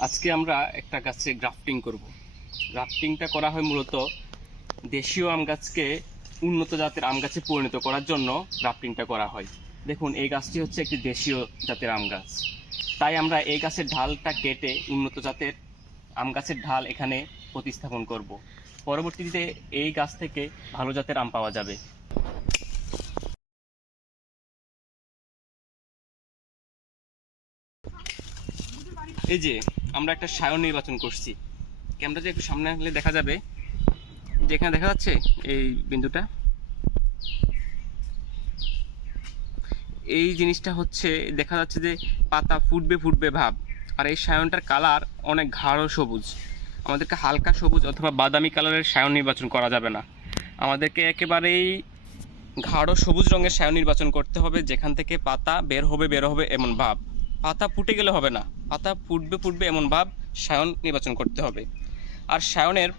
আজকে আমরা একটা গাছে গ্রাফটিং করব। গ্রাফটিংটা করা হয় মূলত দেশীয় আম গাছকে উন্নত জাতের আম গাছে পরিণত করার জন্য গ্রাফটিংটা করা হয়। দেখুন, এই গাছটি হচ্ছে একটি দেশীয় জাতের আম গাছ। তাই আমরা এই গাছের ঢালটা কেটে উন্নত জাতের আম গাছের ঢাল এখানে প্রতিস্থাপন করব। পরবর্তীতে এই গাছ থেকে ভালো জাতের আম পাওয়া যাবে। এই যে, আমরা একটা সায়ন নির্বাচন করছি। ক্যামেরাতে একটু সামনে আসলে দেখা যাবে। যে এখানে দেখা যাচ্ছে, এই বিন্দুটা। এই জিনিসটা হচ্ছে, দেখা যাচ্ছে যে পাতা ফুটবে ফুটবে ভাব। আর এই সায়নটার কালার অনেক গাঢ় সবুজ। আমাদেরকে হালকা সবুজ অথবা বাদামি কালারের সায়ন নির্বাচন করা যাবে না। আমাদেরকে একেবারেই গাঢ় সবুজ রঙের সায়ন নির্বাচন করতে হবে, যেখান থেকে পাতা বের হবে বের হবে এমন ভাব। পাতা ফুটে গেলে হবে না। পাতা ফুটবে ফুটবে এমন ভাব সায়ন নির্বাচন করতে হবে। আর সায়নের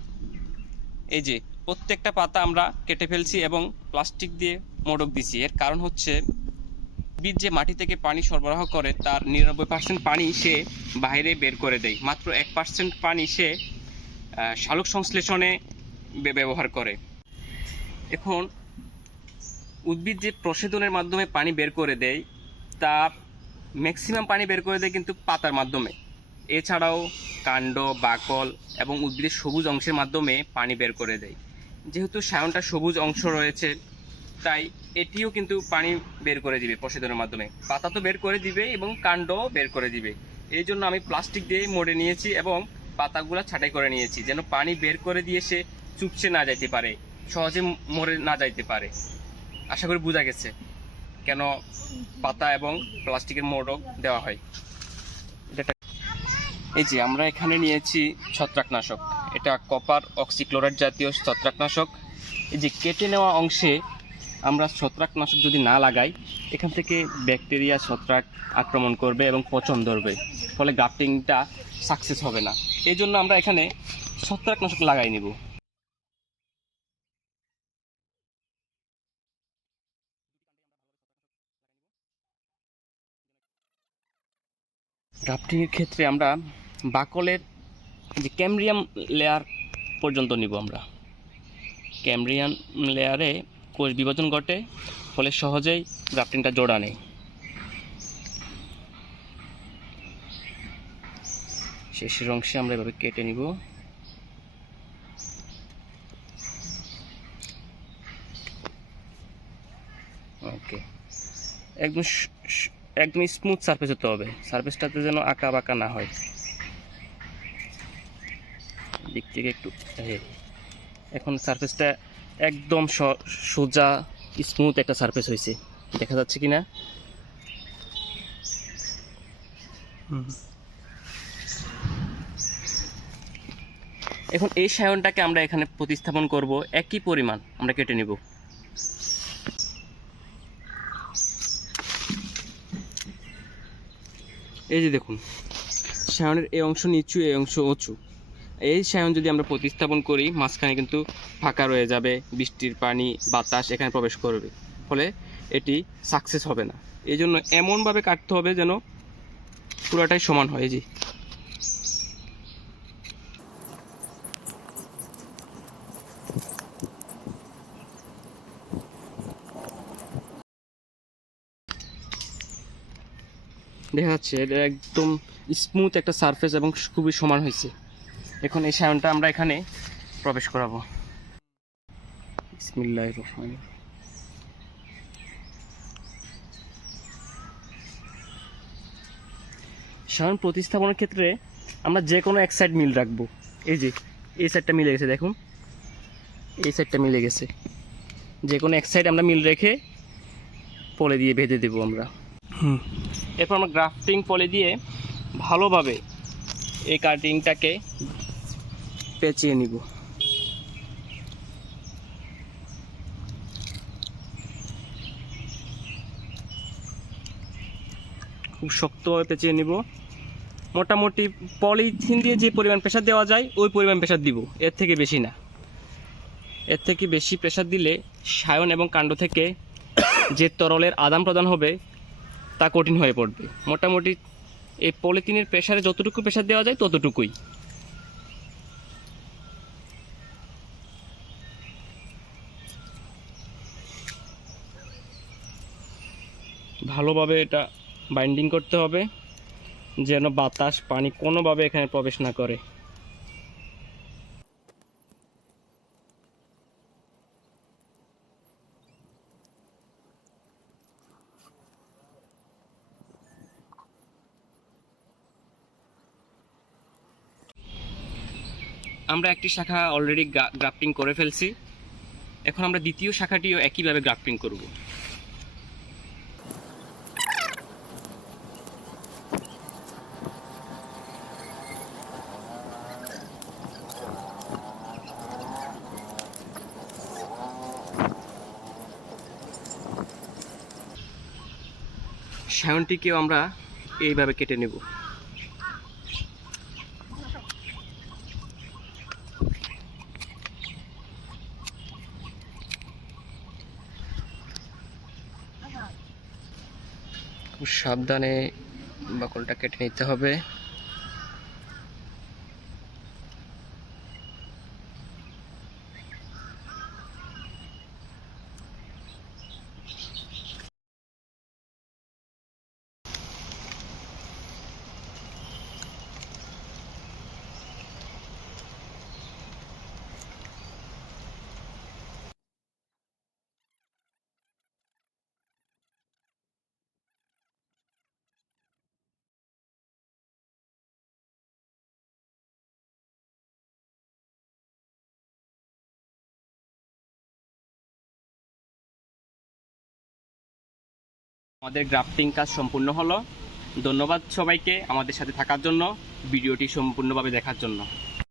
এই যে প্রত্যেকটা পাতা আমরা কেটে ফেলছি এবং প্লাস্টিক দিয়ে মোড়ক দিছি এর কারণ হচ্ছে উদ্ভিদ যে মাটি থেকে পানি সরবরাহ করে, তার নিরানব্বই পার্সেন্ট পানি সে বাইরে বের করে দেয়। মাত্র এক পার্সেন্ট পানি সে সালোক সংশ্লেষণে ব্যবহার করে। এখন উদ্ভিদ যে প্রশোধনের মাধ্যমে পানি বের করে দেয় তার ম্যাক্সিমাম পানি বের করে দেয় কিন্তু পাতার মাধ্যমে। এছাড়াও কাণ্ড, বাকল এবং উদ্ভিদের সবুজ অংশের মাধ্যমে পানি বের করে দেয়। যেহেতু সায়নটা সবুজ অংশ রয়েছে, তাই এটিও কিন্তু পানি বের করে দিবে প্রশোধনের মাধ্যমে। পাতা তো বের করে দিবে এবং কাণ্ডও বের করে দিবে। এই জন্য আমি প্লাস্টিক দিয়ে মোড়ে নিয়েছি এবং পাতাগুলো ছাঁটাই করে নিয়েছি, যেন পানি বের করে দিয়ে সে চুপসে না যাইতে পারে, সহজে মরে না যাইতে পারে। আশা করি বোঝা গেছে। কেন পাতা এবং প্লাস্টিকের মোড়ক দেওয়া হয়? এটা এই যে, আমরা এখানে নিয়েছি ছত্রাকনাশক। এটা কপার অক্সিক্লোরাইড জাতীয় ছত্রাকনাশক। এই যে, কেটে নেওয়া অংশে আমরা ছত্রাকনাশক যদি না লাগাই, এখান থেকে ব্যাকটেরিয়া, ছত্রাক আক্রমণ করবে এবং পচন ধরবে। ফলে গ্রাফটিংটা সাকসেস হবে না। এই জন্য আমরা এখানে ছত্রাকনাশক লাগাই নিব। গ্রাফটিংয়ের ক্ষেত্রে আমরা বাকলের যে ক্যামরিয়াম লেয়ার পর্যন্ত নিব আমরা। ক্যামরিয়ান লেয়ারে কোষ বিভাজন ঘটে, ফলে সহজেই গ্রাফটিংটা জোড়া নেই। শেষের অংশে আমরা এভাবে কেটে নিব। ওকে। একদম একদম স্মুথ সারফেস হতে হবে। সারফেসটাতে যেন আঁকা বাঁকা না হয়। দিক থেকে একটু এখন সারফেসটা একদম সোজা স্মুথ একটা সারফেস হয়েছে। দেখা যাচ্ছে কি না এখন এই সায়নটাকে আমরা এখানে প্রতিস্থাপন করব। একই পরিমাণ আমরা কেটে নিব। এই যে দেখুন সায়নের এই অংশ নিচু, এই অংশ উঁচু। এই সায়ন যদি আমরা প্রতিস্থাপন করি, মাঝখানে কিন্তু ফাঁকা রয়ে যাবে, বৃষ্টির পানি, বাতাস এখানে প্রবেশ করবে। ফলে এটি সাকসেস হবে না। এই জন্য এমনভাবে কাটতে হবে যেন পুরাটাই সমান হয়। এই দেখা যাচ্ছে এটা একদম স্মুথ একটা সারফেস এবং খুবই সমান হয়েছে। এখন এই সায়নটা আমরা এখানে প্রবেশ করাবো। সায়ন প্রতিস্থাপনের ক্ষেত্রে আমরা যে কোনো এক সাইড মিল রাখব। এই যে, এই সাইডটা মিলে গেছে, দেখুন। এই সাইডটা মিলে গেছে। যে কোনো এক সাইড আমরা মিল রেখে পলে দিয়ে বেঁধে দেবো আমরা। এরপর আমরা গ্রাফটিং পলি দিয়ে ভালোভাবে এই কাটিংটাকে পেঁচিয়ে নিব। খুব শক্তভাবে পেঁচিয়ে নিব। মোটামুটি পলিথিন দিয়ে যে পরিমাণ প্রেশার দেওয়া যায়, ওই পরিমাণ প্রেশার দিব। এর থেকে বেশি না। এর থেকে বেশি প্রেশার দিলে সায়ন এবং কাণ্ড থেকে যে তরলের আদান প্রদান হবে তা কঠিন হয়ে পড়বে। মোটামুটি এই পলিথিনের প্রেসারে যতটুকু প্রেশার দেওয়া যায় ততটুকুই। ভালোভাবে এটা বাইন্ডিং করতে হবে, যেন বাতাস, পানি কোনোভাবে এখানে প্রবেশ না করে। আমরা একটি শাখা অলরেডি গ্রাফটিং করে ফেলছি। এখন আমরা দ্বিতীয় শাখাটিও একইভাবে গ্রাফটিং করব। সায়নটিকেও আমরা এইভাবে কেটে নেব। সাবধানে বাকলটা কেটে নিতে হবে। আমাদের গ্রাফটিং কাজ সম্পূর্ণ হলো। ধন্যবাদ সবাইকে আমাদের সাথে থাকার জন্য। ভিডিওটি সম্পূর্ণভাবে দেখার জন্য।